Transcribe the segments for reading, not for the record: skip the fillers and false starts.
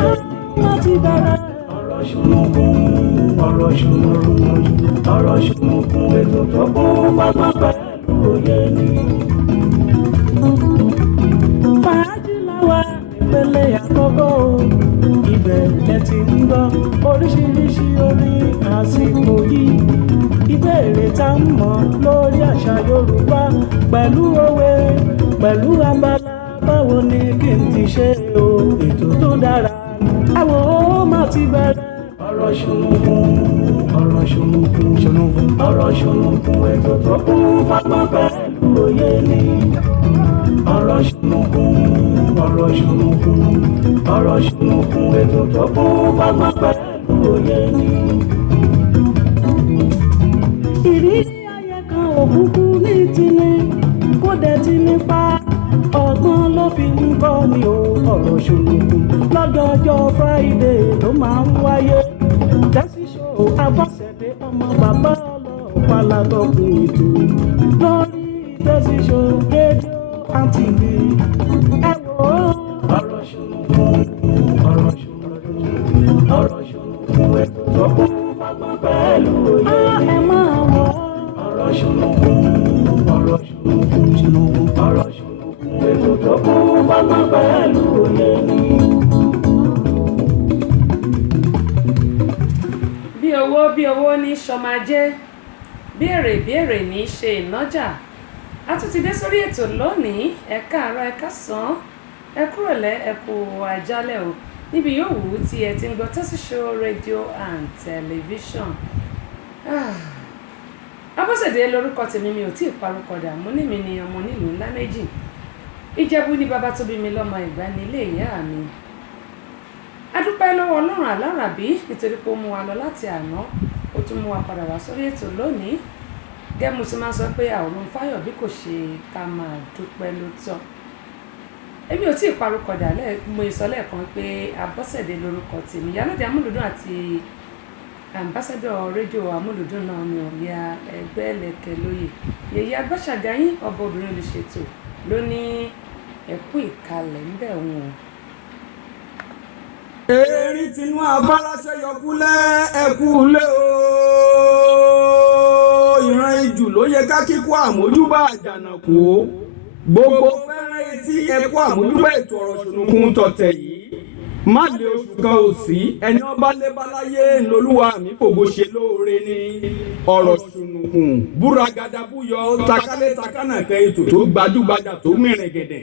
lóye wọ́n ti bẹ̀rẹ̀ ọ̀rọ̀ ṣùnùkùn ọ̀rọ̀ ṣùnùkùn ọ̀rọ̀ ṣùnùkùn ètò tó kún fọ́gbọ́n pẹ̀lú òye ni. Fàájì làwa ìpele àkọ́kọ́ ibẹ̀ lẹ ti ń gbọ́ oríṣiríṣi orin àsìkò yìí ìbéèrè tá ń mọ̀ lórí àṣà Yorùbá pẹ̀lú òwe pẹ̀lú abala báwo ni kí n ti ṣe o ètò tó dára àwọn ó má ti bẹ̀rẹ̀ ọ̀rọ̀ ṣùnùkùn ọ̀rọ̀ ṣùnùkùn ṣùnùkùn ọ̀rọ̀ ṣùnùkùn ètò tó kún fọ́gbọ́n pẹ̀lú òye ni. Ọ̀rọ̀ ṣùnùkùn ọ̀rọ̀ ṣùnùkùn ọ̀rọ̀ ṣùnùkùn ètò tó kún fọ́gbọ́n pẹ̀lú òye ni. Ìrírí ayé kan òkúkú ní tini kó dẹ̀ ti nípa ọgbọ́n ló fi ń kọ́ ni o ọ̀rọ̀ ṣùnùkùn lọ́jọ́jọ́ Friday ló máa ń wáyé tẹ́sí ṣó Abọ́sẹ̀dé ọmọ bàbá ọlọ́pàá látọkùn ètò lórí tẹ́sí ṣó rédíò and TV ẹ wò ó. Ọ̀rọ̀ ṣùnùkùn ọ̀rọ̀ ṣùnùkùn ọ̀rọ̀ ṣùnùkùn ètò tó kún fọ́gbọ́n pẹ̀lú òye ẹ máa wò ó. Ọ̀rọ̀ ṣùnùkùn ọ̀rọ̀ ṣùnùkùn ṣùnùkùn ọ̀rọ̀ ṣùnùkùn ètò tó kún fọ́gbọ́n pẹ̀lú òye ni. bí owó ní sọmajé bí èrè ní ṣe ìnájà a tún ti dé sórí ètò lónìí ẹ káàárọ̀ ẹ káàsán ẹ kúrọ̀lẹ́ ẹ kú àjálẹ́ o níbi yòówù tí ẹ ti ń gbọ́ Tẹ́sí Show rédíò and tẹlifíṣàn. Abọ́sẹ̀dé lórúkọ tèmi mi ò tí ì parúkọdà mú ní mi ni ọmọ nílùú ńlá méjì Ìjẹ̀bú ní bàbá tó bí mi lọ́mọ Ẹ̀gbá nílé ìyá mi. Adúpẹ́ lọ́wọ́ Ọlọ́run aláràbí nítorí pé ó mú wa lọ láti àná ó tún mú wa padà wá sórí ètò lónìí gẹ́mù tí máa sọ pé àòrùn fáyọ̀ bí kò ṣe ká máa dúpẹ́ ló tọ́. Èmi ò tí ì parúkọdà mo sọ lẹ́ẹ̀kan pé Abọ́sẹ̀dé lórúkọ tèmi Ìyálóde Amúlùdún àti ambassadọ̀ rédíò Amúlùdún náà ni ọ̀yà ẹgbẹ́ ẹlẹ́kẹ̀ lóye yèyé Agbáṣàgáyín ọba obìnrin olùṣètò ló ní ẹ̀kú ìkàlẹ̀ ń bẹ̀ wọ́n. Èrí tinú afárásẹ́ yọkúlẹ̀ ẹ̀kú lé o ìran ijù ló yẹ ká kíkó àmójúbà àjànàkú gbogbo fẹ́rẹ́ etí ẹ̀kú àmójúbà ètò ọ̀rọ̀ ṣùnùkùn tọ̀tẹ̀ yìí má lè oṣù kan ò sí ẹni ọba lébáláyé ńlọlúwa mi fògo ṣe lóore ní ọ̀rọ̀ ṣùnùkùn búragàdà búyọ takálẹ̀ takánàkẹ́ ètò tó gbajúgbajà tó mìíràn gẹ̀dẹ̀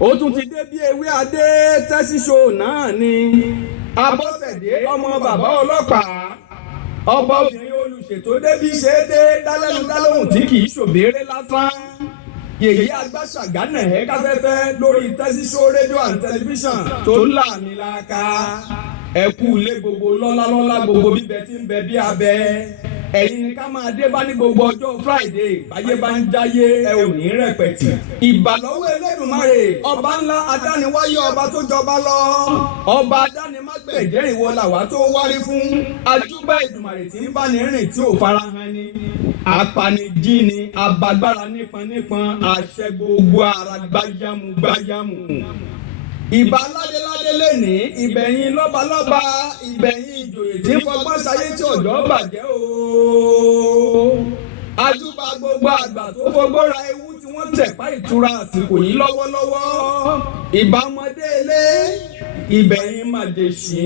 ó tún ti dé bí ewé adé Tẹ́sí Show náà ni Abọ́sẹ̀dé ọmọ bàbá ọlọ́pàá ọba obìnrin olùṣètò débi ṣe é dé dálẹ́nu dálóhùn tí kì í ṣòbéèrè lásán yèyé Agbáṣàgánà ẹ̀ káfẹ́fẹ́ lórí Tẹ́sí Show rédíò and tẹlifíṣàn tó láàmìlàaka ẹ kú ilé gbogbo lọ́lá gbogbo bíbẹ tí ń bẹ bí abẹ ẹ̀yin ni ká máa dé bá ní gbogbo ọjọ́ Friday báyé bá ń jáyé ẹ ò ní rẹpẹtì. ìbàlọ́wọ́ Elédùmarè ọba ńlá adániwáyé ọba tó jọba lọ ọba adánimágbẹ̀jẹ́ ìwọ làwa tó wárí fún ajúbà Èdùmàrè tí ń bá ní rìn tí ò farahàn ni apanijí ni abagbára nípọn àṣẹ gbogbo ara gbáyàmù ìbà ládéládé lẹ́ni ìbẹ̀yìn lọ́balọ́ba ìbẹ̀yìn ìjòyè tí ń fọgbọ́n sayé tí ọ̀dọ́ bàjẹ́ o. ajúbà gbogbo àgbà tó fọgbọ́n ra ewu tí wọ́n tẹ̀pá ìtura àsìkò yìí lọ́wọ́lọ́wọ́ ìbà ọmọdé ilé ìbẹ̀yìn màjèṣí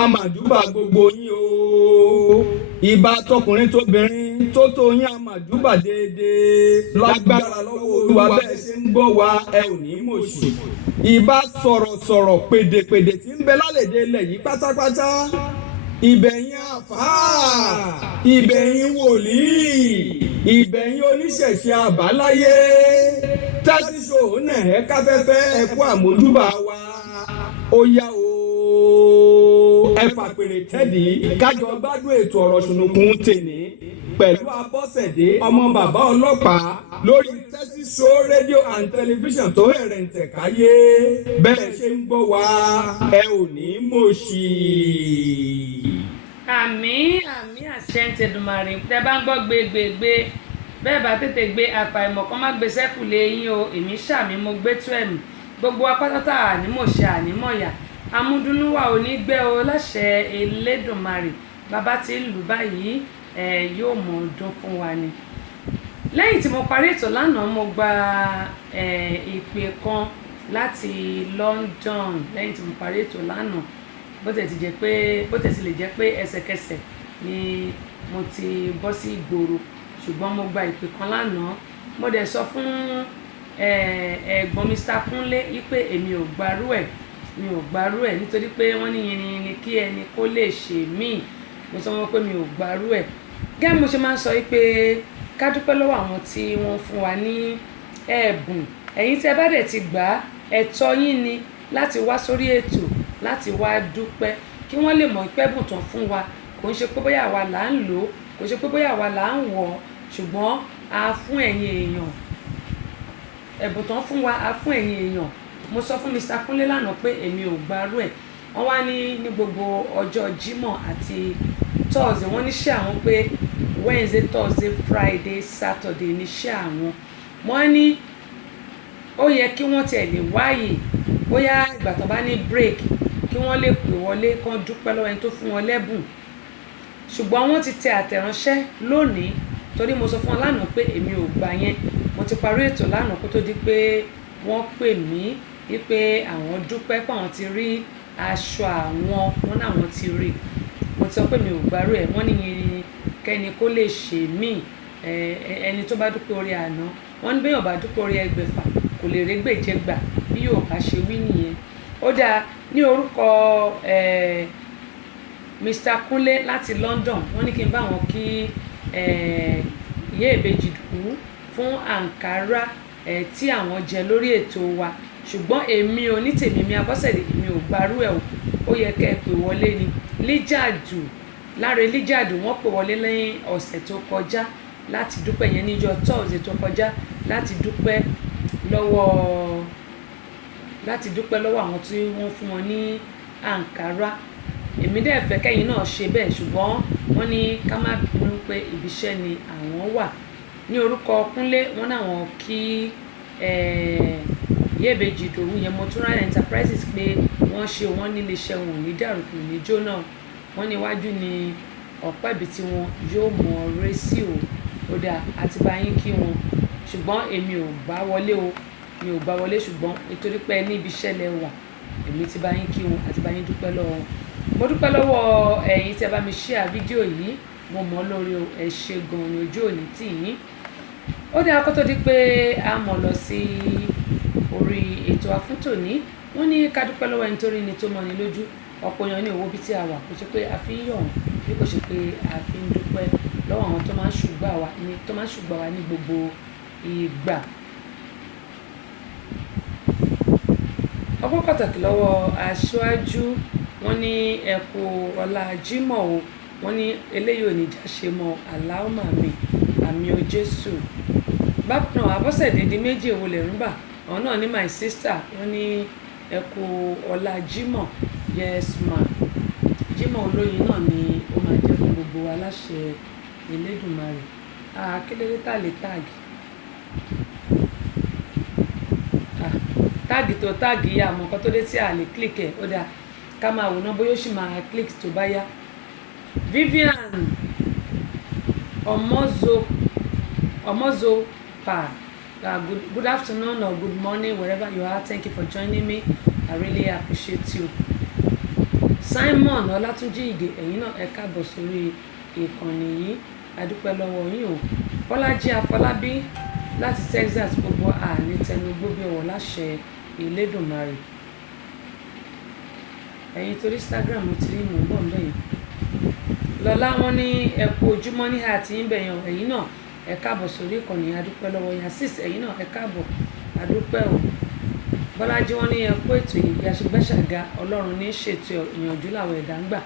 àmàjúbà gbogbo yín o. ìbà tọkùnrin tóbìnrin tó tó yín àmàjúbà déédéé lágbára lọ́wọ́ Olúwa bẹ́ẹ̀ ṣe ń gbọ́ wa ẹ ò ní mọ̀ṣì. ìbà sọ̀rọ̀sọ̀rọ̀ pèdèpèdè tí ń bẹ lálẹ́dẹ̀ ilẹ̀ yìí pátápátá ìbẹ̀yìn àfáà ìbẹ̀yìn wòlíì ìbẹ̀yìn oníṣẹ̀ṣe àbáláyé Tẹ́sí Show náà ẹ káfẹ́fẹ́ ẹ kú àmójúbà wa ó yá o ẹ fàpèrè tẹ́dí kájọ gbádùn ètò ọ̀rọ̀ ṣùnùkùn tèní pẹ̀lú Abọ́sẹ̀dé ọmọ bàbá ọlọ́pàá lórí Tẹ́sí Show rédíò and tẹlifíṣàn tó hẹ̀rẹ̀ ń tẹ̀káyé bẹ́ẹ̀ ṣe ń gbọ́ wa ẹ ò ní mọ̀ṣì. àmín àṣẹ ń tẹ̀dùmarè tẹ́ bá ń gbọ́ gbégbégbé bẹ́ẹ̀ bá tètè gbé àfàìmọ̀ kan má gbé sẹ́kù lé yín o èmi ṣàmì mo gbé tó ẹ̀mí gbogbo apátátá ànímọ̀ṣe ànímọ̀yà amúdúnú wa ò ní gbẹ o láṣẹ Elédùmarè bàbá tí ń lù báyìí yóò mọ̀ ọdún fún wa ni. Lẹ́yìn tí mo parí ètò lánàá mo gba ìpè kan láti London lẹ́yìn tí mo parí ètò lánàá bó tẹ̀ ti lè jẹ́ pé ẹsẹ̀kẹsẹ̀ ni mo ti bọ́ sí ìgboro ṣùgbọ́n mo gba ìpè kan lánàá mo dẹ̀ sọ fún ẹ̀gbọ́n Mr. Kúnlé wípé èmi ò gbarú ẹ̀ nítorí pé wọ́n ní yìnyín kí ẹni kó lè ṣe míì mo sọ wọn pé mi ò gbarú ẹ̀ gẹ́gẹ́ mo ṣe máa ń sọ wípé ká dúpẹ́ lọ́wọ́ àwọn tí wọ́n fún wa ní ẹ̀bùn ẹ̀yin tí ẹ bá dẹ̀ ti gbà á ẹ̀tọ́ yín ni láti wá sórí ètò láti wá dúpẹ́ kí wọ́n lè mọ̀ ìpẹ́bùn tán fún wa kò ń ṣe pé bóyá àwa là ń lò ó kò ń ṣe pé bóyá àwa là ń wọ̀ ọ́ ṣùgbọ́n a fún ẹ̀yin èèyàn ẹ̀bùn tán fún wa a fún ẹ̀yin èèyàn mo sọ fún Mr. Kúnlé lánàá pé èmi ò gbarú ẹ̀ wọ́n wá ní gbogbo ọjọ́ Jímọ̀ àti Thursday wọ́n níṣẹ́ àwọn pé Wednesday Thursday Friday Saturday níṣẹ́ àwọn wọ́n ní ó yẹ kí wọ́n tiẹ̀ lè wáyè bóyá ìgbà tó bá ní break kí wọ́n lè pè wọlé kán dúpẹ́ lọ́wọ́ ẹni tó fún wọn lẹ́bùn ṣùgbọ́n wọ́n ti tẹ àtẹ̀ránṣẹ́ lónìí torí mo sọ fún wọn lánàá pé èmi ò gbà yẹn mo ti parí ètò lánàá kó tó di pé wọ́n pè mí wípé àwọn dúpẹ́ pé àwọn ti rí aṣọ àwọn wọn náà wọ́n ti rí mo ti sọ pé mi ò gbárù ẹ̀ wọ́n ní kẹ́ni kó lè ṣe míì ẹni tó bá dúpẹ́ orí àná wọ́n ní bẹ́ẹ̀ ò bá dúpẹ́ orí ẹgbẹ̀fà kò lè rí gbèjẹ gbà bí yóò bá ṣe wí nìyẹn ó dáa ní orúkọ Mr. Kúnlé láti London wọ́n ní kí n bá wọn kí ìyá ìbejì dùn fún àǹkárá tí àwọn jẹ lórí ètò wa ṣùgbọ́n èmi ò ní tèmi mi Abọ́sẹ̀dé èmi ò gbarú ẹ̀ ó yẹ kẹ́ ẹ pè wọlé ni Líjàdù Láre Líjàdù wọ́n pè wọlé lẹ́yìn ọ̀sẹ̀ tó kọjá láti dúpẹ́ yẹn níjọ́ Thursday tó kọjá láti dúpẹ́ lọ́wọ́ àwọn tí wọ́n fún wọn ní àǹkárá èmi dẹ̀ fẹ́ kẹ́yìn náà ṣe bẹ́ẹ̀ ṣùgbọ́n wọ́n ní ká má bínú pé ibiṣẹ́ ni àwọn wà ní orúkọ Kúnlé wọ́n náà wọ́n kí Ìyábẹ̀jì Ìdòwú yẹn Motura Enterprises pé wọ́n ṣe wọ́n nílé iṣẹ́ wọn ní dàrúkù ní jóná wọ́n níwájú ní ọ̀pẹ́ ibi tí wọn yóò mọ ọ̀rẹ́ sí ó dáa àti bá yín kí wọn ṣùgbọ́n èmi ò bá wọlé ṣùgbọ́n nítorí pé ní ibi iṣẹ́ lẹ wà èmi ti bá yín kí wọn àti bá yín dúpẹ́ lọ́wọ́ mo dúpẹ́ lọ́wọ́ ẹ̀yin tí ẹ bá mi share fídíò yìí mo mọ̀ lórí ẹ ṣé gan ni ojú òní tì yín ó dáa kó tó di pé a mọ̀ lọ sí orí ètò afúntòní wọ́n ní ká dúpẹ́ lọ́wọ́ ẹni tó rí ni tó mọ̀ ní lójú ọ̀pọ̀ èèyàn ní owó bí tí a wà kò ṣe pé a fi ń yọ̀ wọ́n bí kò ṣe pé a fi ń dúpẹ́ lọ́wọ́ àwọn tó máa ń ṣùgbà wá ní gbogbo ìgbà. ọpọ́ pàtàkì lọ́wọ́ aṣáájú wọ́n ní ẹ kú ọlá Jímọ̀ o wọ́n ní eléyìí ò ní já ṣe mọ́ aláwọ̀mà mi àmì o Jésù. bákan náà Abọ́sẹ̀dé di méjì èwo lẹ̀ ń bà àwọn náà ní my sister wọ́n ní ẹ kú ọlá Jímọ̀ yes ma Jímọ̀ olóyin náà ni ó máa jẹ́ fún gbogbo aláṣẹ Elédùmarè akílérè tá lè táàgì táàgì tó táàgì yà mọ̀ nǹkan tó dé tí a lè click ẹ̀ ó dáa ká máa wò náà bóyá ó sì máa click tó bá yá. Vivian Omozopa good afternoon or good morning wherever you are, thank you for joining me, I really appreciate you. Simon Ọlátúnjí Ìgè ẹ̀yin náà ẹ káàbọ̀ sórí ìkànnì yìí adúpẹ́ lọ́wọ́ yín o. Bọ́lájí Afọlábí láti Texas gbogbo àní tẹnugbó bí ọwọ́ láṣẹ Elédùmarè. ẹ̀yin torí Instagram ti rí mò ń bọ̀ ńbẹ̀ yẹn lọ́lá wọn ní ẹ kú ojúmọ́ ní àti ń bẹ̀yàn ẹ̀yin náà ẹ káàbọ̀ sórí ìkànnì adúpẹ́ lọ́wọ́ yẹn sis ẹ̀yin náà ẹ káàbọ̀ adúpẹ́ o. Bọ́lájí wọn ní ẹ kú ètò ìyàṣẹ́gbẹ́ṣàga Ọlọ́run ní ṣètò ìyànjú làwọn ẹ̀dá ń gbà.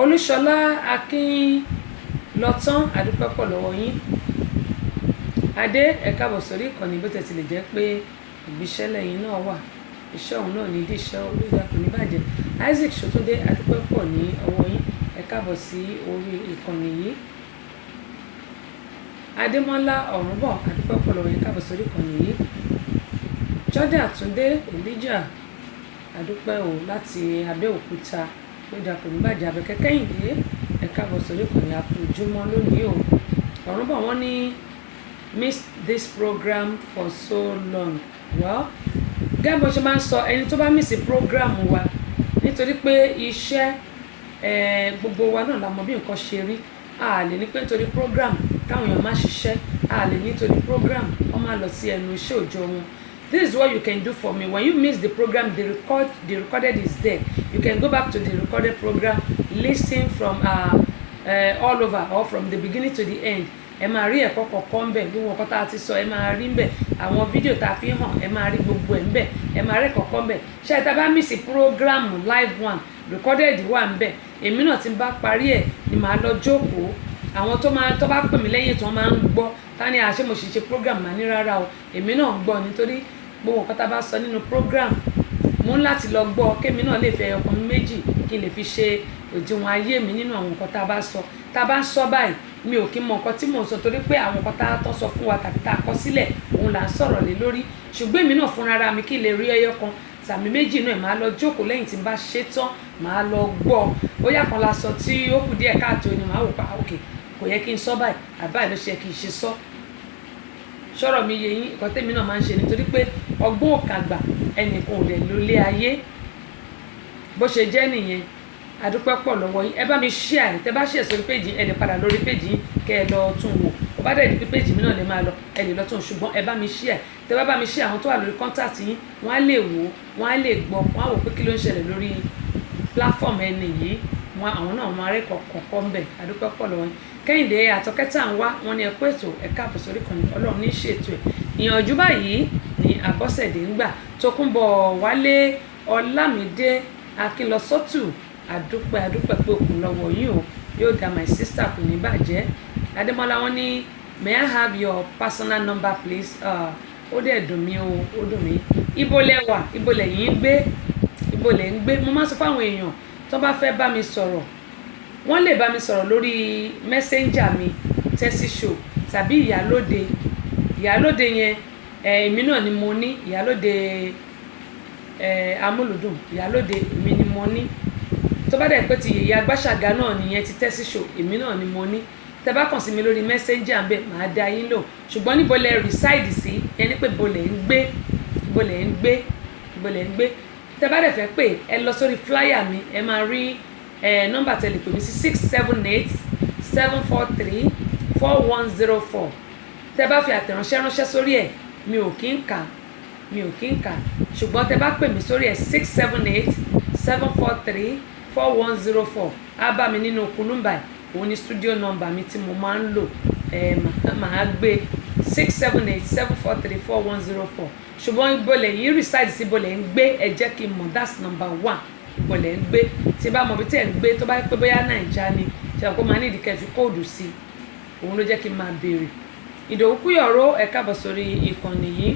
Olúṣọlá Akínlọ́tán adúpẹ́ pọ̀ lọ́wọ́ yín. Adé ẹ káàbọ̀ sórí ìkànnì bó tẹ̀ ti lè jẹ́ pé ìgbésẹ̀ lẹ́yìn náà wà iṣẹ́ òun náà ní ìdí iṣẹ́ olóògbé kò ní bàjẹ́. Isaac Sotunde adúpẹ́ pọ̀ ní ọwọ́ yín ẹ káàbọ̀ sí orí ìkànnì yìí. Adémọ́lá Ọ̀rúnbọ̀ adúpẹ́ pọ̀ lọ́wọ́ yín káàbọ̀ sórí ìkànnì yìí. Jọ́dá Túndé Elijah àdúpẹ́ o láti Abẹ́òkúta pé dàpọ̀ nígbàjẹ́ Abẹ́kẹ́ Kẹ́hìndé ẹ káàbọ̀ sórí ìkànnì àpòjúmọ́ lónìí o. ọ̀run bọ̀ wọ́n ní missed this program for so long. well gẹ́gẹ́ bó ṣe máa ń sọ ẹni tó bá mísì program wa nítorí pé iṣẹ́ gbogbo wa náà la mọ̀ bí nǹkan ṣe rí. A lè ní pé nítorí program káwọn èèyàn má ṣiṣẹ́, a lè nítorí program wọ́n máa lọ sí ẹnu iṣẹ́ òòjọ́ wọn. This is what you can do for me. When you miss the program, the recorded is there. You can go back to the recorded program, listen from all over or from the beginning to the end. Ẹ máa rí ẹ̀kọ́ kọ̀ọ̀kan ńbẹ̀, gbogbo nǹkan tá a ti sọ ẹ máa rí ńbẹ̀, àwọn fídíò tá a fi hàn ẹ máa rí gbogbo ẹ̀ ńbẹ̀, ẹ máa rí ẹ̀kọ́ ńbẹ̀. Ṣé ẹ tá bá miss program live one recorded wà ńbẹ̀, èmi náà ti bá parí ẹ̀ ni màá lọ jókòó. Àwọn tó bá pè mí lẹ́yìn tí wọ́n máa ń gbọ́ ta ni àṣé mo sì ṣe program mà ní rárá o, èmi náà ń gbọ́ nítorí gbogbo nǹkan tá a bá sọ nínú program mo ń láti lọ gbọ́ kémi náà lè fẹ́ ọkàn méjì kí n lè fi ṣe òdiwọ̀n ayé mi nínú àwọn nǹkan tá a bá sọ. Tá a bá ń sọ báyìí mi ò kí mọ nǹkan tí mò ń sọ torí pé àwọn nǹkan tá a tọ́ sọ fún wa tàbí tá a kọ sílẹ̀ òun là ń sọ̀rọ̀ lé lórí. Ṣùgbọ́n èmi náà fúnra mi kí n lè rí ẹyọ kan tàbí méjì náà màá lọ jókòó lẹ́yìn tí n bá ṣe tán màá lọ gbọ́. Bóyá kan la sọ tí ó kù díẹ̀ káàtó ni màá wò pa òkè kò yẹ kí n sọ báyìí àbáyé ló ṣe kí n ṣe sọ. Sọ̀rọ̀ mi yé yín nǹkan tèmi náà máa ń ṣe nítorí pé ọgbọ́n òkàgbà ẹnìkan ò lè lólé ayé bó ṣe jẹ́ nìyẹn. Adúpẹ́ pọ̀ lọ́wọ́ yín, ẹ bá mi share tẹ bá share sórí péjì ẹ lè padà lórí péjì yín kẹ ẹ lọ tún wò. Ó bá dẹ̀ di pé péjì mi náà lè máa lọ ẹ lè lọ tún, ṣùgbọ́n ẹ bá mi share. Tẹ bá mi share àwọn tó wà lórí contact yín wọ́n á lè wò, wọ́n á lè gbọ́, wọ́n á wò pé kí ló ń ṣẹlẹ̀ lórí platform ẹni yìí. Àwọn náà máa rẹ́ kọ̀ọ̀kan ńbẹ̀. Adúpẹ́ pọ̀ lọ́wọ́ yín. Kẹ́hìndé àtọkẹ́tà ń wá wọn ní ẹ̀kọ́ ètò ẹ̀ka àbòsórí kan ní Ọlọ́run ní ṣètò ẹ̀. Ìyànjú báyìí ni Àbọ́sẹ̀dé ń gbà. Tókunbọ̀ Wálé Ọlámídé Akínlọsọ́tù adúpẹ́ pé òkun lọ́wọ́ yín o, yóò dá my sister kò ní bàjẹ́. Adémọ́lá wọn ní may I have your personal number please. Ó dẹ̀ dùn mí o, ó dùn mí. Ibo lẹ wà, ibo lẹ yín gbé, ibo lẹ ń gbé. Mo máa sọ fáwọn èèyàn tó bá fẹ́ bá mi sọ̀rọ̀ wọ́n lè bá mi sọ̀rọ̀ lórí messenger mi Tessy Show tàbí ìyálóde yẹn èmi náà ni mo ní ìyálóde amúlùdùn ìyálóde èmi ni mo ní. Tó bá dẹ̀ pé ti Yèyé Agbáṣàga náà nìyẹn ti Tessy Show èmi náà ni mo ní. Tẹ bá kàn sí mi lórí messenger ń bẹ màá dá yín lò. Ṣùgbọ́n níbo lẹ reside sí ẹni pé ibo lẹ ń gbé. Tẹ bá dẹ̀ fẹ́ pé ẹ lọ sórí flyer mi ẹ máa rí nọ́mbà tẹlẹ pè mí sí 678-743-4104. Tẹ bá fi àtẹ̀ránṣẹ́ ránṣẹ́ sórí ẹ̀ mi ò kí ń kà ṣùgbọ́n tẹ bá pè mí sórí ẹ̀ 678-743-4104 á bá mi nínú kùlùmbà òun ní studio number mi tí mo máa ń lò màá gbé 678-743-4104. ṣùgbọ́n ibo lẹ̀ yín reside sí ibo lẹ̀ ń gbé ẹ jẹ́ kí n mọ̀ that's number 1. Ibo lẹ̀ ń gbé tí bá mọ̀ bí tẹ̀ ń gbé tó bá pé bóyá Nàìjíríà ni ṣe àpò máa ní ìdíkẹ́ fi kóòdù sí òun ló jẹ́ kí n máa béèrè. Ìdòwú Kúyọ̀rọ̀ ẹ káàbọ̀ sórí ìkànnì yìí.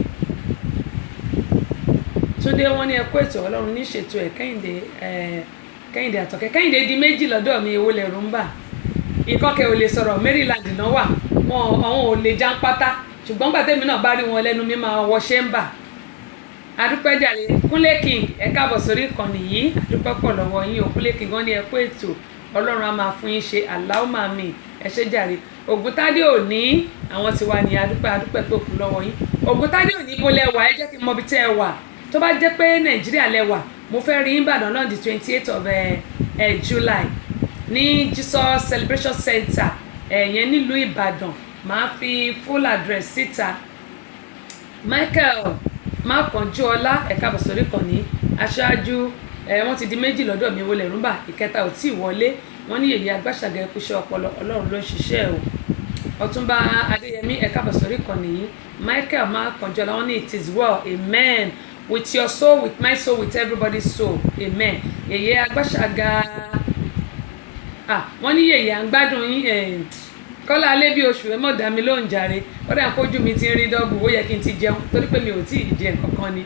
Túndé wọn ní ẹkọ ètò Ọlọ́run ní ṣètò ẹ̀ Kẹ́hìndé àtọ̀kẹ́. Kẹ́hìndé di méjì lọ́dọ̀ mi èwo lẹ̀rù ń bà. Ìkọ́kẹ́ ò lè sọ̀rọ̀ Maryland náà wà àwọn ò lè já ń pátá ṣùgbọ́n gbàtẹ́mi náà bá rí wọn lẹ́nu mi máa wọ ṣẹ́ńbà. Adúpẹ́ jàre Kúnlé King ẹ káàbọ̀ sórí ìkànnì yìí. Adúpẹ́ pọ̀ lọ́wọ́ yín o Kúnlé King wọn ní ẹkọ ètò Ọlọ́run á máa fún yín ṣe Allahumma àmín ẹ ṣé jàre. Ògúntádé òní àwọn ti wà ní adúpẹ́ pé òkú lọ́wọ́ yín. Ògúntádé òní ibo lẹ wà ẹ jẹ́ kí n mọ ibi tẹ́ ẹ wà. Tó bá jẹ́ pé Nàìjíríà lẹ wà mo fẹ́ rí Ìbàdàn náà di 28th of July ní Jesus Celebration Center yẹn nílùú Ìbàdàn. Màá fi full address síta. Michael Mákànjúọlá ẹ káàbọ̀ sórí ìkànnì. Aṣáájú wọ́n ti di méjì lọ́dọ̀ mi wọlé rúmbà ìkẹta ò tí ì wọlé. Wọ́n ní Yèyé Agbáṣàga ẹkúṣẹ́ ọpọlọ Ọlọ́run ló ń ṣiṣẹ́ o. Ọ̀túnba Adéyẹmí ẹ káàbọ̀ sórí ìkànnì yìí. Michael Mákànjúọlá wọ́n ní it is well amen with your soul with my soul with everybody's soul amen. Yèyé Agbáṣàga wọ́n ní Yèyé à ń gbádùn yín Kọ́lá alẹ́ bí oṣù ẹ mọ̀ dá mi lóhùn jàre ó dà kójú mi ti ń rí dọ́gbù ó yẹ kí n ti jẹun torí pé mi ò tí ì jẹ kankan ni.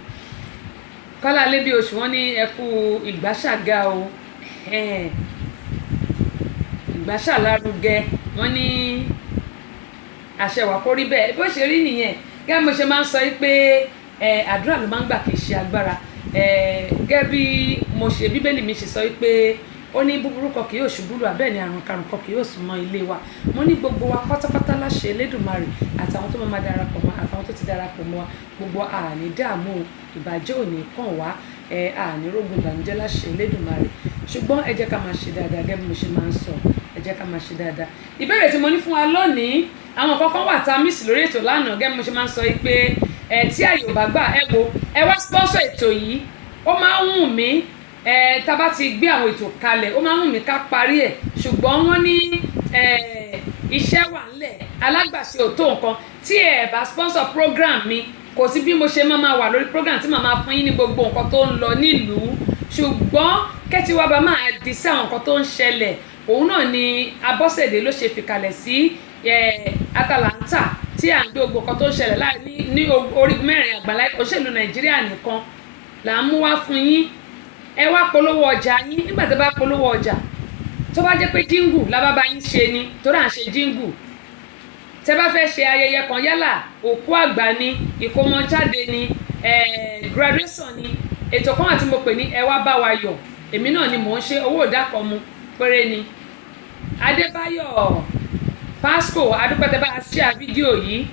Kọ́lá alẹ́ bí oṣù wọ́n ní ẹkú Ìgbáṣàga o Ìgbáṣàlárugẹ wọ́n ní àṣẹwà kó rí bẹ́ẹ̀ bó ṣe rí nìyẹn gẹ́gẹ́ mo ṣe máa ń sọ pé àdúrà ló máa ń gbà kì í ṣe agbára gẹ́gẹ́ bí mo ṣe bíbélì mi ṣe sọ pé ó ní búburú kan kì yóò ṣubú lù wá, bẹ́ẹ̀ ni àrùn karùn kan kì yóò sún mọ́ ilé wa. mo ní gbogbo wa pátápátá láṣẹ Elédùmarè àtàwọn tó máa darapọ̀ mọ́ àtàwọn tó ti darapọ̀ mọ́ wa gbogbo àní dààmú ìbàjẹ́ òní kàn wá àní rógun ìbànújẹ́ láṣẹ Elédùmarè. ṣùgbọ́n ẹ jẹ́ ká máa ṣe dáadáa gẹ́gẹ́ bí mo ṣe máa ń sọ, ẹ jẹ́ ká máa ṣe dáadáa. ìbéèrè tí mo ní fún wa lónìí, àwọn kankan wà tá a miss lórí ètò lánàá gẹ́gẹ́ bí mo ṣe máa ń sọ pé tí àyè ò bá gbà ẹ wá sponsor ètò yìí. ó máa ń wù mí tá a bá ti gbé àwọn ètò kalẹ̀, ó máa ń wù mí ká parí ẹ̀, ṣùgbọ́n wọ́n ní iṣẹ́ wà ńlẹ̀, alágbàṣe ò tó nǹkan. tí ẹ bá sponsor program mi, kò sí bí mo ṣe máa wà lórí program tí màá máa fún yín ní gbogbo nǹkan tó ń lọ nílùú. ṣùgbọ́n kẹ́tí wá bá máa di sí àwọn nǹkan tó ń ṣẹlẹ̀, òun náà ni Abọ́sẹ̀dé ló ṣe fìkàlẹ̀ sí Atalanta tí à ń gbé gbogbo nǹkan tó ń ṣẹlẹ̀ ní orígun mẹ́rin àgbáńlá òṣèlú Nàìjíríà nìkan là ń mú wá fún yín. ẹ wá polówó ọjà yín. nígbà tó bá polówó ọjà, tó bá jẹ́ pé jíngù lábá bá yín ṣe ni, tó rà ń ṣe jíngù. tẹ́ bá fẹ́ ṣe ayẹyẹ kan, yálà òkú àgbà ni, ìkómọjáde ni, graduation ni, ètò kan àti mo pè ní ẹ wá bá wa yọ̀, èmi náà ni mò ń ṣe, owó ìdákọ̀mu péré ni. Adébáyọ̀ Pasco adúpẹ́tẹ́ bá a share fídíò yìí.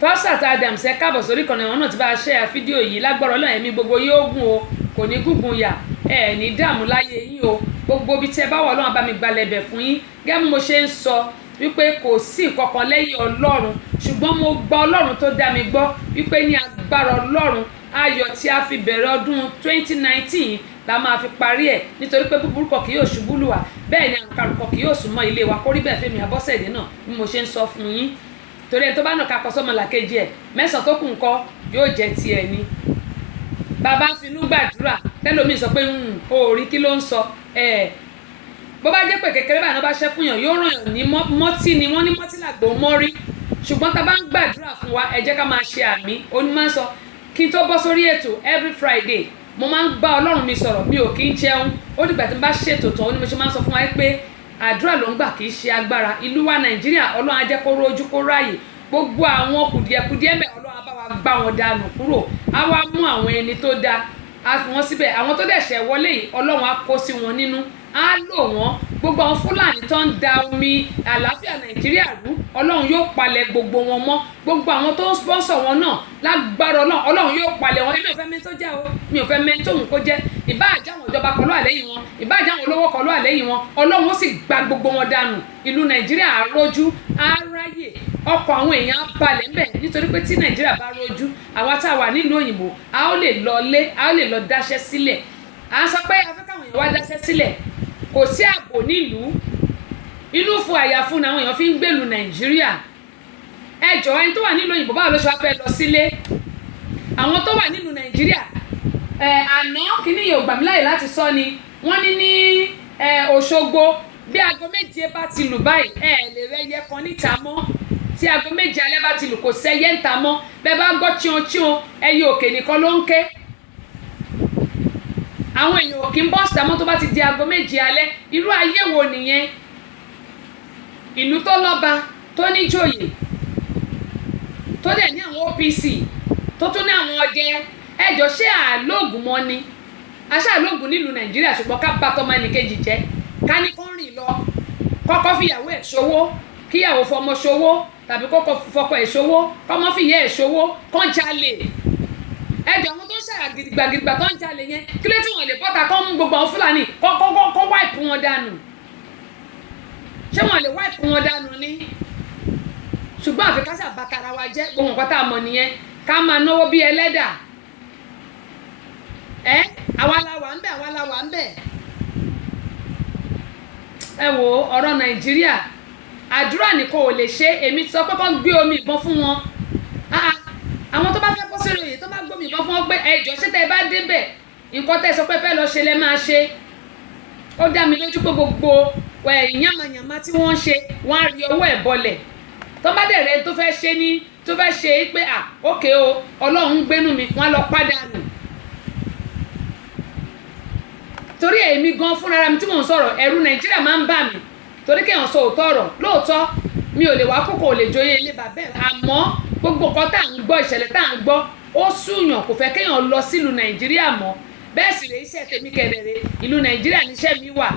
Fausat Adams ẹ káàbọ̀ sórí ìkànnì àwọn náà ti bá a share fídíò yìí. lágbára Ọlọ́run ẹ̀mí gbogbo yóò gùn o, kò ní gúngun yà, ẹ ní dààmú láyé yín o. gbogbo ibi tí ẹ bá wà Ọlọ́run bá mi gbalẹ̀ bẹ̀ fún yín. gẹ́gẹ́ bí mo ṣe ń sọ wípé kò sí nǹkan kan lẹ́yìn Ọlọ́run, ṣùgbọ́n mo gba Ọlọ́run tó dá mi gbọ́ wípé ní agbára Ọlọ́run ayọ̀ tí a fi bẹ̀rẹ̀ ọdún 2019 la máa fi parí ẹ̀, nítorí pé búburú kan kì yóò ṣubú lù wá, bẹ́ẹ̀ ni àrùn karùn kan kì yóò sún mọ́ ilé wa. kórí bẹ́ẹ̀ fẹ́mi Abọ́sẹ̀dé náà bí mo ṣe ń sọ fún yín. torí ẹni tó bá nà ká kọ sọ́mọ làkejì ẹ̀, mẹ́sàn-án tó kù ńkọ́ yóò jẹ́ tiẹ̀ ni. bàbá ń finú gbàdúrà tẹ́lómi sọ pé orí kí ló ń sọ bó bá jẹ́ pé kékeré báyìí náà bá ṣẹ́ fún yàn yóò ràn yàn ní mọ́tì ni wọ́n ní mọ́tì làgbò mọ́rí. ṣùgbọ́n tá a bá ń gbàdúrà fún wa, ẹ jẹ́ ká máa ṣe àmì. oní máa ń sọ kí n tó bọ́ sórí ètò every Friday mo máa ń bá Ọlọ́run mi sọ̀rọ̀, mi ò kí ń jẹun. ó dìgbà tí n bá ṣètò tán, ó ní mo ṣe máa ń sọ fún wa pé àdúrà ló ń gbà kì í ṣe agbára. ìlú wa Nàìjíríà Ọlọ́run á jẹ́ kó rójú kó ráàyè. gbogbo àwọn kùdìẹ̀kùdìẹ̀ bẹ̀ Ọlọ́run á bá wa gbá wọn dànù kúrò. á wá mú àwọn ẹni tó dáa, á fi wọn síbẹ̀. àwọn tó dẹ̀ ṣẹ̀ wọlé yìí Ọlọ́run á kó sí wọn nínú, á lò wọ́n. gbogbo àwọn Fúlàní tó ń da omi àlàáfíà Nàìjíríà rú, Ọlọ́run yóò palẹ̀ gbogbo wọn mọ́. gbogbo àwọn tó ń sponsor wọn náà lágbára Ọlọ́run yóò palẹ̀ wọn. èmi ò fẹ́ mẹ́ni tó jẹ́ o, mi ò fẹ́ mẹ́ni tó hùn kó jẹ́. ìbáàjẹ́ àwọn ìjọba kọlọ́ àlẹ́yìn wọn, ìbáàjẹ́ àwọn olówó kọlọ́ àlẹ́yìn wọn, Ọlọ́run ó sì gba gbogbo wọn dànù. ìlú Nàìjíríà á rójú, á ráyè, ọkọ̀ àwọn èèyàn á balẹ̀ ńbẹ̀. nítorí pé tí Nàìjíríà bá rójú, àwa tá a wà nílùú òyìnbó a ó lè lọ lé, a ó lè lọ dáṣẹ́ sílẹ̀. à ń sọ pé a fẹ́ káwọn èèyàn wá dáṣẹ́ sílẹ̀, kò sí ààbò nílùú. inú fún àyàfún ni àwọn èèyàn fi ń gbèlú Nàìjíríà. ẹ jọ̀ọ́ ẹni tó wà nílùú òyìnbó báwo ló ṣe wá fẹ́ lọ sílé? àwọn tó wà nílùú Nàìjíríà àná kìíní yóò gbà mí láyè láti sọ ni wọ́n ní Òṣogbo bí aago méje bá ti lù báyìí lè rẹ́yẹ kan níta mọ́. tí aago méje alẹ́ bá ti lù kò sẹ́yẹ ń ta mọ́. bẹ́ẹ̀ bá gbọ́ chíon ẹyẹ òkè nìkan ló ń ké. àwọn èèyàn ò kí ń bọ́ síta mọ́ tó bá ti di aago méje alẹ́. irú ayé wo nìyẹn? ìlú tó lọ́ba, tó níjòyè, tó dẹ̀ ní àwọn OPC, tó tún ní àwọn ọdẹ. ẹjọ́ ṣé àlóògùn mọ́ ni? aṣá àlóògùn nílùú Nàìjíríà, ṣùgbọ́n ká bá tọmọ ẹnìkejì jẹ́. ká ní kó rìn lọ, kọ́kọ́ fìyàwó ẹ̀ ṣòwò, kíyàwó fọmọ ṣòwò, tàbí kọ́kọ́ fọkọ ẹ̀ ṣòwò, kọ́mọ fìyà ẹ̀ ṣòwò, kán jalè. ẹjọ́ àwọn tó ń ṣàrà gidigba tó ń jalè yẹn, kí ló tí wọ́n lè bọ́ta kọ́ mú gbogbo àwọn Fúlàní kọ́ wáìpù wọn dànù? ṣé wọ́n lè wáìpù wọn dànù ni? ṣùgbọ́n àfi ká ṣàbàkàrà wa jẹ́, gbogbo nǹkan tá a mọ̀ nìyẹn. ká máa náwó bí ẹlẹ́dà. àwa la wà ń bẹ̀. ẹ wo ọ̀rọ̀ Nàìjíríà, àdúrà nìkan ò lè ṣe. èmi sọ pé kán gbé omi ìbọn fún wọn. àwọn tó bá fẹ́ bọ́ sórí oyè tó bá gbómi ìbọn fún wọn pé ẹjọ́ ṣé tẹ́ ẹ bá débẹ̀ nǹkan tẹ́ ẹ sọ pé fẹ́ lọ ṣe lẹ́ máa ṣe. ó dá mi lójú pé gbogbo yàmàyàmà tí wọ́n ń ṣe wọ́n á rí ọwọ́ ẹ̀ bọlẹ̀. tó bá dẹ̀ rẹ tó fẹ́ ṣe pé ókè o Ọlọ́run gbénú mi, wọ́n á lọ pàdánù. torí èmi gan fúnra mi tí mò ń sọ̀rọ̀, ẹ̀rù Nàìjíríà máa ń bà mí. torí kéèyàn sọ òótọ́ ọ̀rọ̀, lóòótọ́ mi ò lè wá kókò lè joyè ilé bàbá ẹ̀, àmọ́ gbogbo nǹkan tá à ń gbọ́, ìṣẹ̀lẹ̀ tá à ń gbọ́, ó súyàn kò fẹ́ kéèyàn lọ sílùú Nàìjíríà mọ́ bẹ́ẹ̀ sì rè iṣẹ́ tèmi kẹ̀dẹ̀rẹ̀ ìlú Nàìjíríà níṣẹ́ mi wà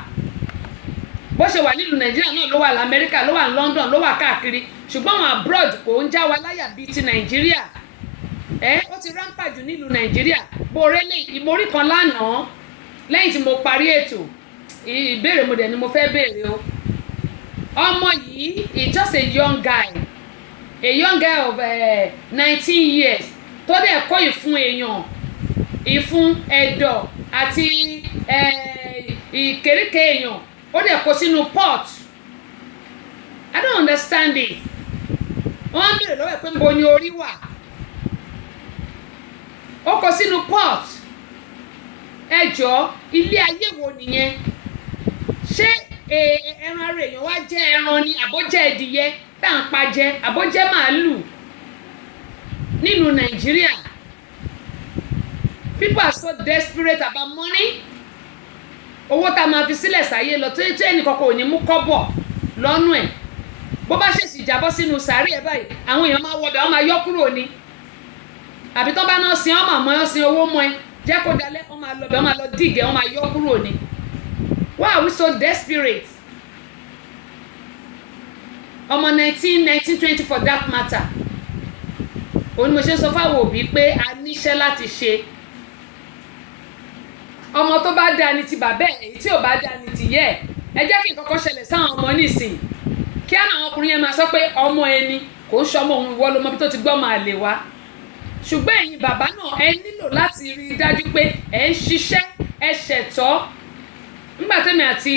bó ṣe wà nílùú Nàìjíríà náà ló wà l'Amẹ́ríkà ló wà ní London ló wà káàkiri ṣùgbọ́n àwọn abroad kò ń já wa láyà bíi ti Nàìjíríà ó ti rámpà jù nílùú Nàìjíríà bó rẹ́lẹ̀ ìmórí kan lánàá lẹ́yìn tí mo parí ètò ìbéèrè mo dẹ̀ ni mo fẹ́ béèrè o ọmọ yìí is just a young guy of 19 years tó dẹ̀ kọ́ ìfun èèyàn ìfun ẹ̀dọ̀ àti ìkéríkè èèyàn ó dẹ̀ kó sínú pot I don't understand it wọ́n á béèrè lọ́wọ́ ẹ̀ pé níbo ni orí wà ó kó sínú pot ẹ jọ̀ọ́ ilé ayé wo nìyẹn ṣé ẹran ara èèyàn wá jẹ́ ẹran ni àbójẹ́ ẹdìyẹ tá à ń pa jẹ àbójẹ́ màálù nínú Nàìjíríà people are so desperate about money owó tá a máa fi sílẹ̀ sáyé lọ tó ẹnìkan kò ní mú kọ́bọ̀ lọ́nù ẹ̀ bó bá ṣèṣì jábọ́ sínú sàárì ẹ̀ báyìí àwọn èèyàn máa wọbẹ̀ wọ́n máa yọ kúrò ni àbí tó bá náà sin ọmọ àmọ́ ẹ sin owó mọ́ ẹ jẹ́ kó dalẹ̀ wọ́n máa lọbẹ̀ wọ́n máa lọ dìgẹ̀ wọ́n máa yọ kúrò ni why are we so desperate ọmọ 19 20 for that matter òun ni mo ṣe sọ fáwọn òbí pé a níṣẹ́ láti ṣe ọmọ tó bá dáa ni ti bàbá ẹ̀ èyí tí ò bá dáa ni ti yẹ ẹ jẹ́ kí nǹkan kan ṣẹlẹ̀ sáwọn ọmọ nísìn kí àwọn ọkùnrin yẹn máa sọ pé ọmọ ẹni kò ń ṣọmọ òun ìwọ ló mọ bí tó ti gbọ́ máa lè wá ṣùgbọ́n ẹ̀yin bàbá náà ẹ nílò láti rí i dájú pé ẹ ń ṣiṣẹ́ ẹ ṣẹ̀tọ́ nígbà tẹ́mi àti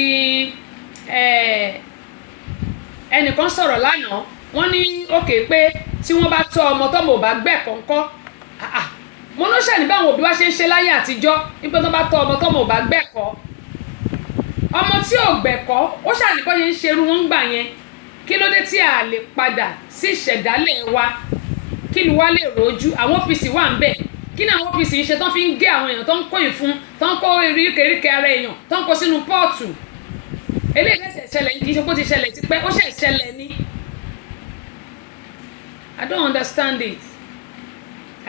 ẹnìkan sọ̀rọ̀ lánàá wọ́n ní òkè pé tí wọ́n bá tọ́ ọmọ tọ́mọ ò bá gbẹ̀kọ́ ńkọ́ mo ló ṣàní báwọn òbí wa ṣe ń ṣe láyé àtijọ́ wípé tó bá tọ́ ọmọ tọ́mọ ò bá gbẹ̀kọ́ ọmọ tí ò gbẹ̀kọ́ ó ṣàní bọ́ yẹn ń ṣerú wọn gbà yẹn kí ló dé tí a lè padà sí ìṣẹ̀dálẹ̀ wa kí ni wá lè rojú àwọn OPC wà ń bẹ̀ kí ni àwọn OPC ń ṣe tán fi ń gé àwọn èèyàn tó ń kó ìfun tó ń kó eríkèéríkè ara èèyàn tó ń kó sínú pọ́ọ̀tù eléyìí lẹ́sẹ̀ ṣẹlẹ̀ kì í ṣe kó ti ṣẹlẹ̀ tipẹ́ ó ṣẹ̀ ṣẹlẹ̀ ni I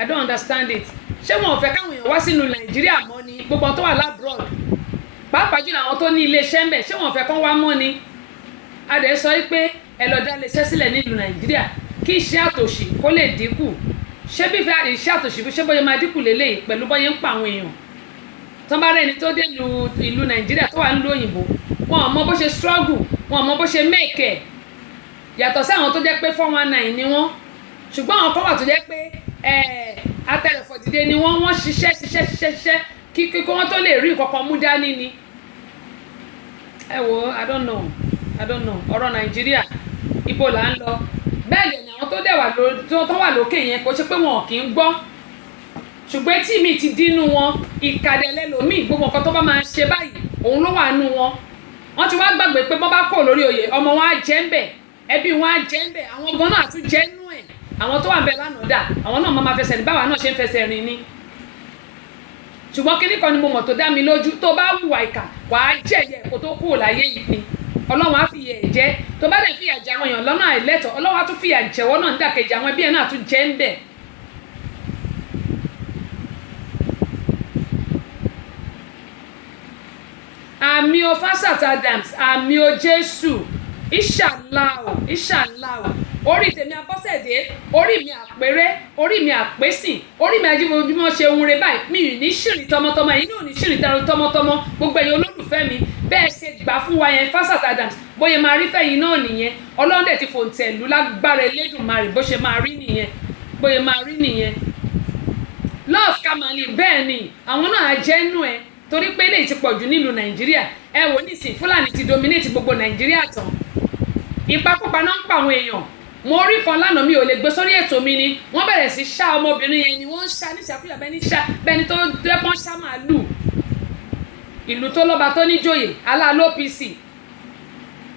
don't understand it ṣé wọn ò fẹ́ káwọn èèyàn wá sínú Nàìjíríà mọ́ ni gbogbo tó wà lábroad pàápàá jùlọ àwọn tó ní iléeṣẹ́ ń bẹ̀ ṣé wọn ò fẹ́ kán wá mọ́ ni a dẹ̀ sọ pé ẹ lọ dá iléeṣẹ́ sílẹ̀ nílùú Nàìjíríà kí iṣẹ́ àtòṣì kó lè dínkù ṣé bí iṣẹ́ àtòṣì ṣé bóyá máa dínkù lélẹ́yìí pẹ̀lú bóyá ń pa àwọn èèyàn tó bá rẹ́ni tó dé ìlú Nàìjíríà tó wà nílùú òyìnbó wọn ò mọ bó ṣe struggle wọn ò mọ bó ṣe make ẹ̀ yàtọ̀ sí àwọn tó jẹ́ pé 419 ni wọ́n ṣùgbọ́n àwọn kan wà tó jẹ́ pé atẹ̀rẹ̀fọ̀dìde ni wọ́n ṣiṣẹ́ kí wọ́n tó lè rí nǹkan mú dání ni ẹ wo I don't know ọ̀rọ̀ Nàìjíríà ibo là ń lọ bẹ́ẹ̀ lè ní àwọn tó wà lókè yẹn kò ṣe pé wọn kì í gbọ́ ṣùgbọ́n tí mi ti dínú wọn ìkàdẹ̀lẹ́ lòmíì gbogbo nǹkan tó bá máa ṣe báyìí òun ló wà nú wọn wọ́n ti wá gbàgbé pé bọ́ bá kò lórí oyè ọmọ wọn á jẹ́ ń bẹ̀ ẹbí wọn á jẹ́ ń bẹ̀ àwọn gan náà tún jẹ́ nú ẹ̀ àwọn tó wà ń bẹ̀ lánàá dà àwọn náà máa fẹsẹ̀ ní báwa náà ṣe ń fẹsẹ̀ rìn ni ṣùgbọ́n kíní kan ni mo mọ̀ tó dá mi lójú tó bá hùwà ìkà wàá jẹ̀yẹ̀ kó tó kúrò láyé yìí ni Ọlọ́run á fìyà jẹ tó bá dẹ̀ fìyà jẹ àwọn èèyàn lọ́nà àìlẹ́tọ̀ Ọlọ́run á tún fìyà jẹ̀wọ́ náà nídàkejì àwọn ẹbí ẹ̀ náà tún jẹ́ ń bẹ̀. àmì o Fasat Adams àmì o Jésù Inshallah orí tèmi Abọ́sẹ̀dé orí mi àpérè orí mi àpésìn orí mi ajímọ̀júmọ̀ ṣe ohun rẹ báyìí mi ì ní ṣìrì tọmọtọmọ yìí náà ní ṣìrì tọmọtọmọ gbogbo ẹ̀yin olólùfẹ́ mi bẹ́ẹ̀ ṣe gbà fún wa yẹn Fasat Adams bóyá máa rí fẹ́yìn náà nìyẹn Ọlọ́run dẹ̀ ti fòǹtẹ̀lú lágbára Elédùmarè bó ṣe máa rí nìyẹn bóyá máa rí nìyẹn Love Kamali bẹ́ẹ̀ ni àwọn náà jẹ́ nù ẹ torí pé eléyìí ti pọ̀jù nílùú Nàìjíríà ẹ wò nísìn Fúlàní ti dominate gbogbo Nàìjíríà tán ìpakúpa náà ń pa àwọn èèyàn mo rí kan lánàá mi ò lè gbé sórí ètò mi ni wọ́n bẹ̀rẹ̀ sí ṣá ọmọbìnrin yẹn ni wọ́n ń ṣá níṣàkúyà bẹ́ni tó dẹ́pọ́n ṣá màálù ìlú tó lọ́ba tó níjòyè aláàlú OPC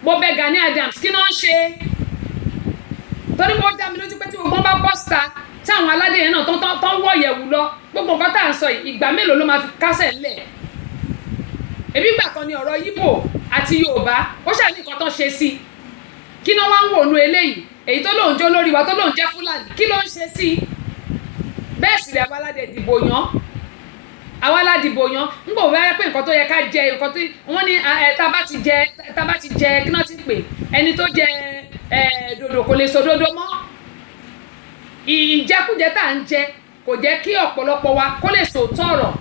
mo bẹ̀ Gani Adams kí náà ń ṣe torí mo dá mi lójú pé tí gbogbo bá bọ́ síta tí àwọn aládé yẹn náà tó ń wọ̀ yẹ̀wù lọ gbogbo nǹkan tá à ń sọ ìgbà mélòó ló máa fi kásẹ̀ ńlẹ̀ ebi gbà kan ni ọ̀rọ̀ Yíbò àti Yorùbá ó ṣàní nǹkan tó ṣe sí kí náà wá ń wò nu eléyìí èyí tó lóun jó lórí wa tó lóun jẹ́ Fúlàní kí ló ń ṣe sí bẹ́ẹ̀ sì rẹ̀ àwa la dẹ̀ dìbò yàn àwa la dìbò yàn ń bò wẹ́rẹ́ pé nǹkan tó yẹ ká jẹ nǹkan tí wọ́n ní tá a bá ti jẹ kí náà ti pè ẹni tó jẹ dòdò kò lè sọ dòdò mọ́ ìjẹkújẹ tá à ń jẹ kò jẹ́ kí ọ̀pọ̀lọpọ̀ wa kó lè sòótọ́ ọ̀rọ̀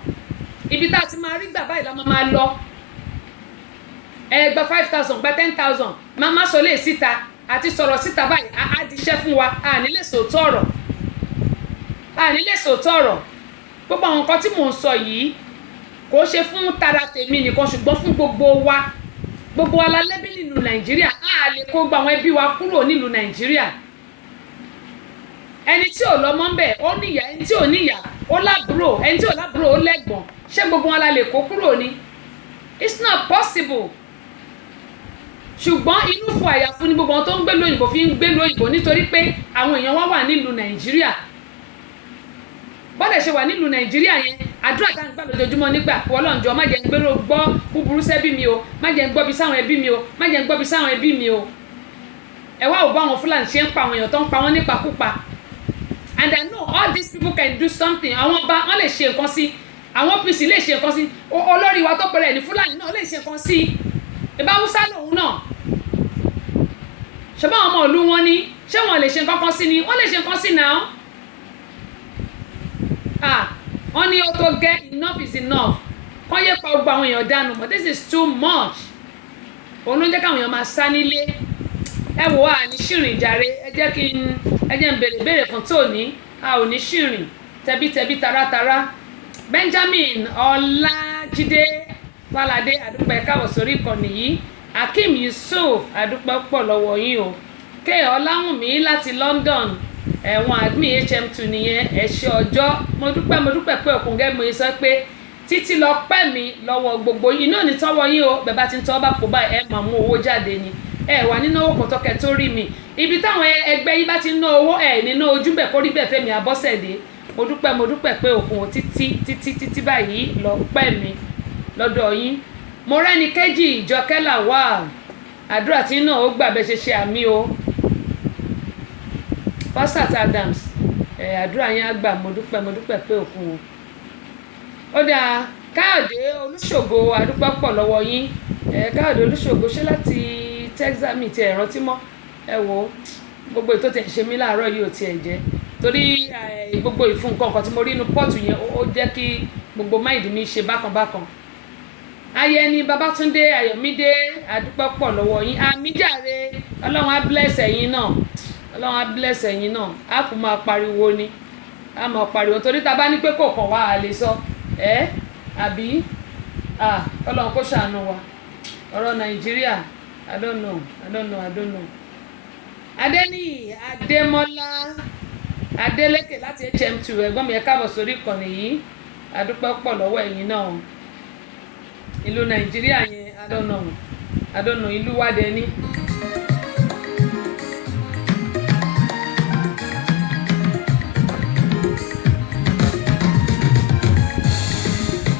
ibi tá a ti máa rí gbà báyìí la máa lọ gba 5,000 gba 10,000 máa sọ lè síta àti sọ̀rọ̀ síta báyìí á di iṣẹ́ fún wa a ní lè sòótọ́ ọ̀rọ̀ gbogbo àwọn nǹkan tí mò ń sọ yìí kò ṣe fún tara tèmi nìkan ṣùgbọ́n fún gbogbo wa la lẹ́bí nílùú Nàìjíríà a lè kó gba àwọn ẹbí wa kúrò nílùú Nàìjíríà ẹni tí ò lọ́mọ ń bẹ̀ ó níyà ẹni tí ò níyà ó lábúrò ẹni tí ò lábúrò ó lẹ́gbọ̀n ṣé gbogbo wọn la lè kó kúrò ni it's not possible ṣùgbọ́n inú fún àyàfu ni gbogbo wọn tó ń gbé lóyìnbó fi ń gbé lóyìnbó nítorí pé àwọn èèyàn wọn wà nílùú Nàìjíríà bọ́dẹ̀ ṣe wà nílùú Nàìjíríà yẹn àdúrà tá à ń gbà lójoojúmọ́ nígbà Ọlọ́run má jẹ́ ń gbèrò gbọ́ búburú sẹ́bí mi o má jẹ́ ń gbọ́ bí sáwọn ẹbí mi o má jẹ́ ń gbọ́ bí sáwọn ẹbí mi o ẹ wá ò bá àwọn Fúlàní ṣe ń pa àwọn èèyàn tó ń pa wọ́n nípakúpa and I know all these people can do something àwọn ọba wọn lè ṣe nǹkan sí àwọn OPC lè ṣe nǹkan sí olórí wa tó pẹ̀lẹ́ ní Fúlàní náà lè ṣe nǹkan sí ìbá Haúsá lòun náà ṣùgbọ́n àwọn ọmọ ìlú wọn ni ṣé wọn lè ṣe nǹkan kan sí ni wọ́n lè ṣe nǹkan sí náà wọ́n ní ó tó get enough is enough kọ́ yẹ pa gbogbo àwọn èèyàn dànù but this is too much òun ló ń jẹ́ káwọn èèyàn máa sá nílé ẹ wò á ní ṣìrìn jàre ẹ jẹ́ ń béèrè fún tòní a ò ní ṣìrìn tẹbítẹbí taratara Benjamin Ọlájídé Fáládé àdúpẹ́ káwọ̀ sórí ìkànnì yìí Akeem Yusuf àdúpẹ́ pọ̀ lọ́wọ́ yín o K Ọláwùnmí láti London ẹ̀wọ̀n admin HM2 nìyẹn ẹ̀ṣẹ̀ ọjọ́ mo dúpẹ́ pé òkun gẹ́gẹ́ mo yẹ sọ pé títí lọ pẹ́ mi lọ́wọ́ gbogbo iná ní tọ́wọ́ yín o bẹ́ẹ̀ bá ti ń tọ́ bá kó báyìí ẹ máa mú owó jáde ni ẹ wà nínú owó kan tọ́kẹ́ tó rí mi ibi táwọn ẹgbẹ́ yín bá ti ń ná owó ẹ nínú ojú bẹ̀ kó rí bẹ́ẹ̀ Fẹ́mi Abọ́sẹ̀dé mo dúpẹ́ pé òkun títí báyìí lọ pẹ́ mi lọ́dọ̀ yín mo rẹ́ni kejì ìjọkẹ́là wà àdúrà tí náà ó gbà bẹ́ẹ̀ ṣe àmì o Pastor Adams àdúrà yẹn á gbà mo dúpẹ́ pé òkun o ó dáa Káyọ̀dé Olúṣògo àdúpẹ́ pọ̀ lọ́wọ́ yín Káyọ̀dé Olúṣògo ṣé láti Texas mi ti ẹ̀ rántí mọ́ ẹ wò ó gbogbo ètò tẹ̀ ṣe mí láàárọ̀ yìí ò tiẹ̀ jẹ́ torí gbogbo ìfún nǹkan tí mo rí inú pọ́ọ̀tù yẹn ó jẹ́ kí gbogbo máìdì mi ṣe bákan Ayẹni Babátúndé Ayọ̀mídé àdúpẹ́ pọ̀ lọ́wọ́ yín àmìjàre Ọlọ́run á bless ẹ̀yin náà Ọlọ́run á bless ẹ̀yin náà á kò máa pariwo ni á máa pariwo torí ta bá ní pé kò kàn wá a lè sọ àbí Ọlọ́run kó ṣàánú wa ọ̀rọ̀ Nàìjíríà I don't know Adéníyì Adémọ́lá Adélékè láti HM2 ẹ̀gbọ́n mi ẹ káàbọ̀ sórí ìkànnì yìí àdúpẹ́ pọ̀ lọ́wọ́ ẹ̀yin náà ìlú Nàìjíríà yẹn I don't know ìlú wa dẹ̀ ní.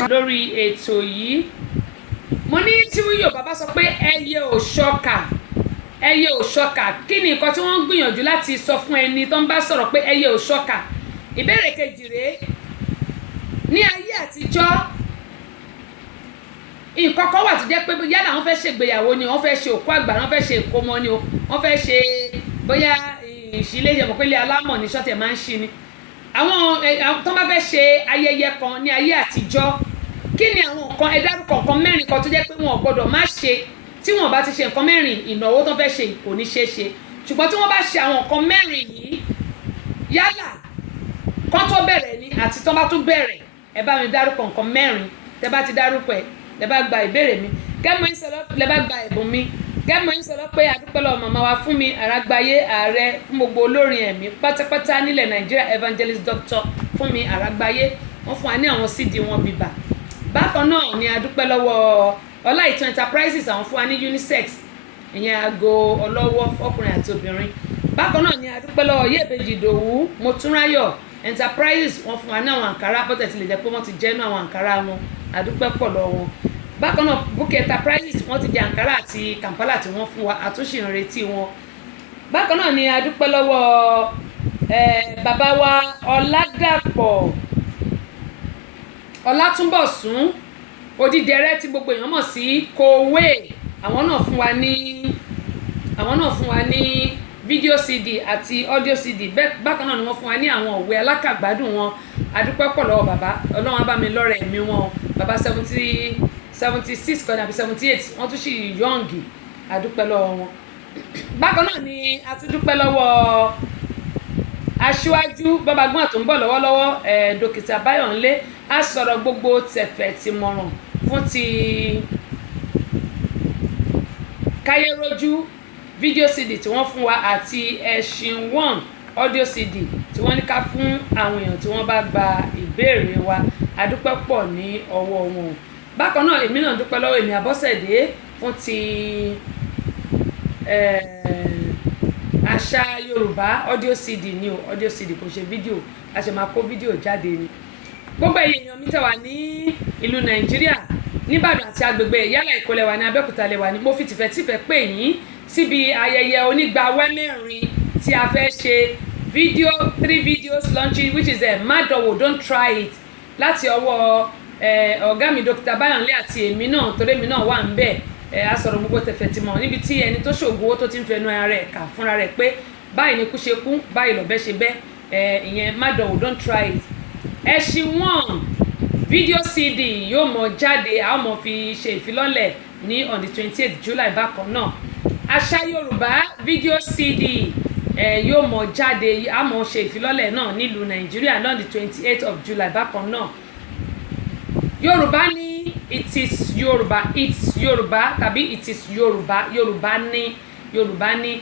lórí ètò yìí mo ní tí Yorùbá bá sọ pé ẹyẹ ò ṣọkà kí ni nǹkan tí wọ́n ń gbìyànjú láti sọ fún ẹni tó ń bá sọ̀rọ̀ pé ẹyẹ ò ṣọkà ìbéèrè kejì rèé ní ayé àtijọ́ nǹkan kan wà tó jẹ́ pé yálà wọ́n fẹ́ ṣègbéyàwó ni wọ́n fẹ́ ṣe òkú àgbà wọ́n fẹ́ ṣe ìkómọ ni wọ́n fẹ́ ṣe bóyá ìṣílé ìyẹ̀mọ̀ pé ilé alámọ̀ ní ṣọ́ọ̀tì ẹ̀ máa ń ṣí ni àwọn tó bá fẹ́ ṣe ayẹyẹ kan ní ayé àtijọ́ kí ni àwọn nǹkan ẹ dárúkọ nǹkan mẹ́rin kan tó jẹ́ pé wọn ò gbọ́dọ̀ má ṣe tí wọn bá ti ṣe nǹkan mẹ́rin ìnáwó tó fẹ́ ṣe kò ní ṣeé ṣe ṣùgbọ́n tí wọ́n bá ṣe àwọn nǹkan mẹ́rin yìí yálà kán tó bẹ̀rẹ̀ ni àti tán bá tún bẹ̀rẹ̀ ẹ bá mi dárúkọ nǹkan mẹ́rin tẹ bá ti dárúkọ ẹ lẹ bá gba ìbéèrè mi kẹ́mọ̀ ń sọ̀rọ̀ lẹ bá gba ẹ̀bùn mi kẹ́mọ̀ ń sọ̀rọ̀ pé àdúpẹ́ lọ́wọ́ màmá wa fún mi àràgbáyé ààrẹ fún gbogbo olórin ẹ̀mí pátápátá nílẹ̀ Nàìjíríà Evangelist Dr. fún mi àràgbáyé wọ́n fún wa ní àwọn CD wọn bíbà bákan náà ni àdúpẹ́ lọ́wọ́ Ọláìtàn Enterprises àwọn fún wa ní unisex ìyẹn aago ọlọ́wọ́ fọkùnrin àti obìnrin bákan náà ni àdúpẹ́ lọ́wọ́ Yèbèjì Ìdòwú Motúnráyọ̀ Enterprises wọ́n fún wa ní àwọn àǹkárá bọ́tẹ̀ tí lè jẹ́ pé wọ́n ti jẹ́ ní àwọn àǹkárá wọn àdúpẹ́ pọ̀ lọ́wọ́ wọn bákan náà Bukky Enterprises wọ́n ti jẹ àǹkárá àti Kampala tí wọ́n fún wa àtúnṣe ìrètí wọn bákan náà ni àdúpẹ́ lọ́wọ́ bàbá wa Ọládàpọ̀ Ọlátúnbọ̀sún Odídẹrẹ́ tí gbogbo èèyàn mọ̀ sí Kowe àwọn náà fún wa ní fídíò cd àti audio cd bákan náà ni wọ́n fún wa ní àwọn òwe alákàgbádùn wọn adúpẹ́ pọ̀ lọ́wọ́ bàbá ọlọ́run á bá mi lọ́rẹ̀ ẹ̀mí wọn bàbá 76 kọ́ni àbí 78 wọ́n tún sì yọ̀ǹgì adúpẹ́ lọ́wọ́ wọn. Bákan náà ni a ti dúpẹ́ lọ́wọ́ aṣíwájú bọ́bágbọ́n àtúnbọ̀ lọ́wọ́lọ́wọ́ dókítà Báyọ̀nlé á sọ̀rọ̀ gbogbo tẹ̀fẹ̀ tìmọ̀ràn fún ti káyérójú fídíò cd tí wọ́n fún wa àti ẹ̀sìn 1 audio cd tí wọ́n ní ká fún àwọn èèyàn tí wọ́n bá gba ìbéèrè wa adúpẹ́ pọ̀ ní ọwọ́ wọn. Bákan náà èmi náà dúpẹ́ lọ́wọ́ èmi Àbọ́sẹ̀dé fún ti àṣà Yorùbá audio cd ni o audio cd kò ṣe fídíò a ṣe máa kó fídíò jáde ni. Gbogbo èèyàn mi tẹ́ wà ní ìlú Nàìjíríà níbàdàn àti agbègbè yálà Èkó lẹ wà ní Abẹ́òkúta lẹ wà ní mo fi tìfẹ́tìfẹ́ pè yín síbi ayẹyẹ onígbàwẹ́ mẹ́rin tí a fẹ́ ṣe 3 videos launching which is Madowo don't try it láti ọwọ́ ọ̀gá mi Dr. Báyọ̀nlé àti èmi náà torí èmi náà wà ń bẹ̀ a sọ̀rọ̀ gbogbo tẹ̀fẹ̀ tí mọ̀ níbi tí ẹni tó ṣògo tó ti ń fẹnu ara rẹ̀ kà fúnra rẹ̀ pé báyìí ni kú ṣe kú báyìí lọ́bẹ̀ ṣe bẹ́ ìyẹn Madowo don't try it. ẹ̀sìn 1 fídíò cd yóò mọ̀ jáde a ó mọ̀ fi ṣe ìfilọ́lẹ̀ ní on the 28th July bákan náà. Àṣà Yorùbá fídíò cd yóò mọ̀ jáde a mọ̀ ṣe ìfilọ́lẹ̀ náà nílùú Nàìjíríà on the 28th of July bákan náà. Yorùbá ní it is Yorùbá it's Yorùbá tàbí it is Yorùbá Yorùbá ní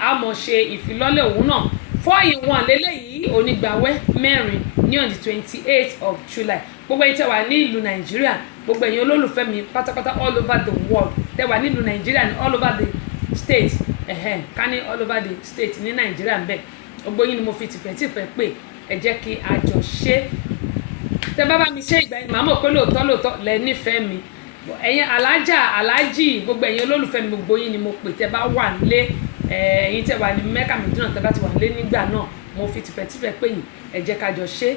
a mọ̀ ṣe ìfilọ́lẹ̀ òun náà 4-in-1 lélẹ́yìí onígbàwẹ́ mẹ́rin ní on the 28th of July. Gbogbo ẹ̀yin tẹ́ wà ní ìlú Nàìjíríà gbogbo ẹ̀yin olólùfẹ́ mi pátápátá all over the world tẹ́ wà ní ìlú Nàìjíríà ní all over the state ká ní all over the state ní Nàìjíríà ń bẹ̀ gbogbo yín ni mo fi tìfẹ́tìfẹ́ pè ẹ jẹ́ kí a jọ ṣe tẹ́ bá mi ṣe ìgbà yẹn màá mọ̀ pé lóòótọ́ lẹ nífẹ̀ẹ́ mi ẹ̀yin aláàjì gbogbo ẹ̀yin olólùfẹ́ mi gbogbo yín ni mo pè tẹ́ bá wà nílé ẹ̀yin tẹ́ wà ní Mẹ́kà Mẹ́dínà tẹ́ bá ti wà nílé nígbà náà mo fi tìfẹ́tìfẹ́ pè yín ẹ jẹ́ ká jọ ṣe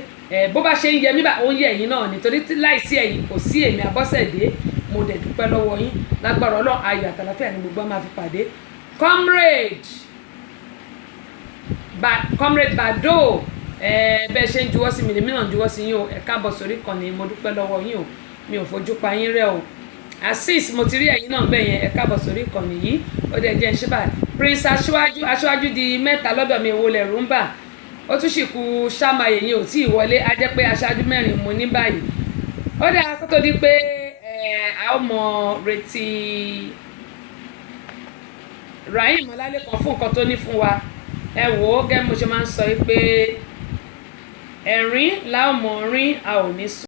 bó bá ṣe ń yẹ mí bá ó ń yẹ ẹ̀yin náà nítorí láìsí ẹ̀yin kò sí èmi Àbọ́sẹ̀dé mo dẹ̀ dúpẹ́ lọ́wọ́ yín lágbára Ọlọ́run ayọ̀ àtàlàfíà ni gbogbo máa fi pàdé comrade Bado bẹ́ẹ̀ ṣe ń juwọ́ sí mi lèmi náà ń juwọ́ sí yín o ẹ káàbọ̀ sórí ìkànnì mo dúpẹ́ lọ́wọ́ yín o mi ò fojú pa yín rẹ́ o Azeez mo ti rí ẹ̀yin náà bẹ́ẹ̀ yẹn ẹ káàbọ̀ sórí ìkànnì yìí ó dẹ̀ jẹ́ ṣé báyìí Prince aṣáájú di 3 lọ́dọ̀ mi wo lẹ̀ rúmbà ó tún sì kú ṣàmàyè yẹn ò tí ì wọlé á jẹ́ pé aṣáájú 4 mo ní báyìí ó dẹ̀ kó tó di pé a ó mọ retí Rahim Ọlálékan fún nǹkan tó ní fún wa ẹ wò ó gẹ́gẹ́ mo ṣe máa ń sọ pé ẹ̀rín la ó mọ̀ rín a ò ní sùn.